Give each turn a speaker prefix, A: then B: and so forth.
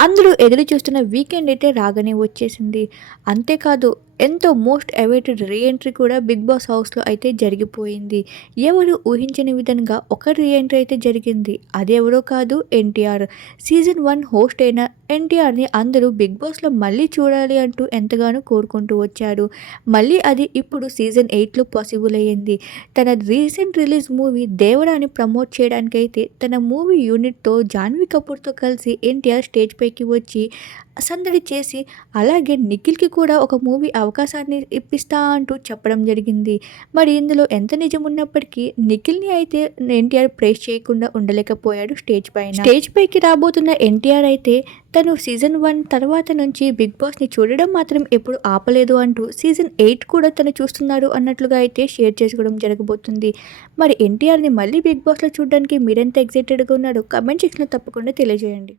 A: అందులో ఎదురు చూస్తున్న వీకెండ్ అయితే రాగానే వచ్చేసింది. అంతేకాదు ఎంతో మోస్ట్ అవైటెడ్ రీఎంట్రీ కూడా బిగ్ బాస్ హౌస్లో అయితే జరిగిపోయింది. ఎవరు ఊహించని విధంగా ఒక రీఎంట్రీ అయితే జరిగింది. అది ఎవరో కాదు ఎన్టీఆర్. సీజన్ వన్ హోస్ట్ అయిన ఎన్టీఆర్ని అందరూ బిగ్ బాస్లో మళ్ళీ చూడాలి అంటూ ఎంతగానో కోరుకుంటూ వచ్చారు. మళ్ళీ అది ఇప్పుడు సీజన్ ఎయిట్లో పాసిబుల్ అయ్యింది. తన రీసెంట్ రిలీజ్ మూవీ దేవరాని ప్రమోట్ చేయడానికైతే తన మూవీ యూనిట్తో జాన్వీ కపూర్తో కలిసి ఎన్టీఆర్ స్టేజ్ పైకి వచ్చి సందడి చేసి అలాగే నిఖిల్కి కూడా ఒక మూవీ అవకాశాన్ని ఇప్పిస్తా అంటూ చెప్పడం జరిగింది. మరి ఇందులో ఎంత నిజం ఉన్నప్పటికీ నిఖిల్ని అయితే ఎన్టీఆర్ ప్రేస్ చేయకుండా ఉండలేకపోయాడు స్టేజ్ పైన. స్టేజ్ పైకి రాబోతున్న ఎన్టీఆర్ అయితే తను సీజన్ వన్ తర్వాత నుంచి బిగ్ బాస్ని చూడడం మాత్రం ఎప్పుడు ఆపలేదు అంటూ సీజన్ ఎయిట్ కూడా తను చూస్తున్నారు అన్నట్లుగా అయితే షేర్ చేసుకోవడం జరగబోతుంది. మరి ఎన్టీఆర్ని మళ్ళీ బిగ్ బాస్లో చూడడానికి మీరెంత ఎగ్జైటెడ్గా ఉన్నారో కమెంట్ సెక్షన్లో తప్పకుండా తెలియజేయండి.